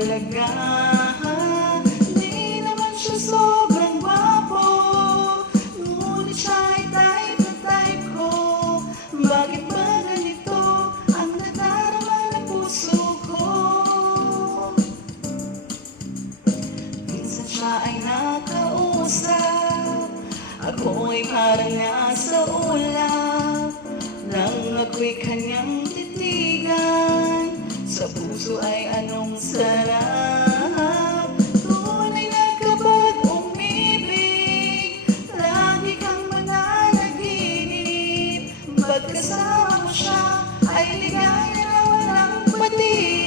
talaga. Di naman siya sobrang gwapo, ngunit siya ay type na type ko. Bakit ba ganito ang nadarama ng puso ko? Minsan siya ay nakausap, ako ay parang nasa ulap. Nang ako'y kanyang titigan, sa puso ay anong sarap. Tunay na kapag umibig, lagi kang mananaginip. Pagkasama mo siya, ay ligaya na walang patid.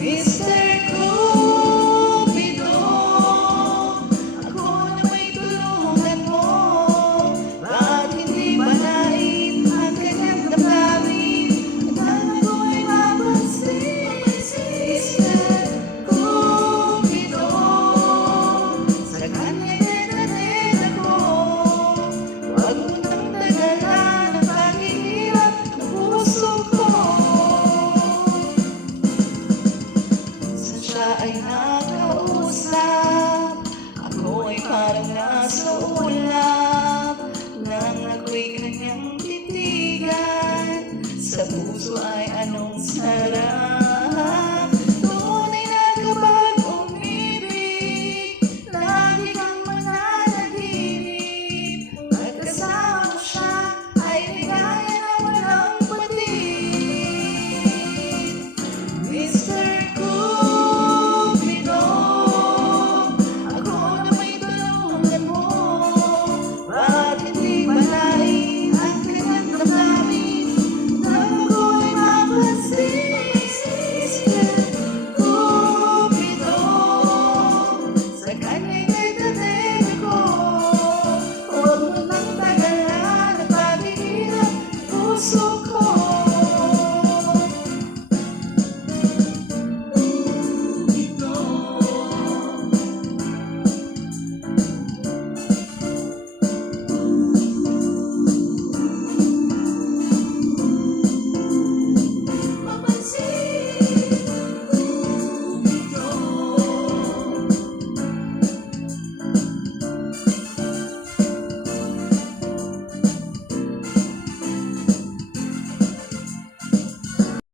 Mr. Cupido, ako na may tulungan mo. Bakit hindi balain ang kanyang damdamin? At ako'y mapansin. Mr. Cupido, sa kanya'y tetatet ako. Huwag mo nang dagalan ang paghihirap ng puso ko. Minsan siya ay nakausap, ako ay parang nasa ulap. Nang ako'y kanyang titigan, sa puso ay anong sarap.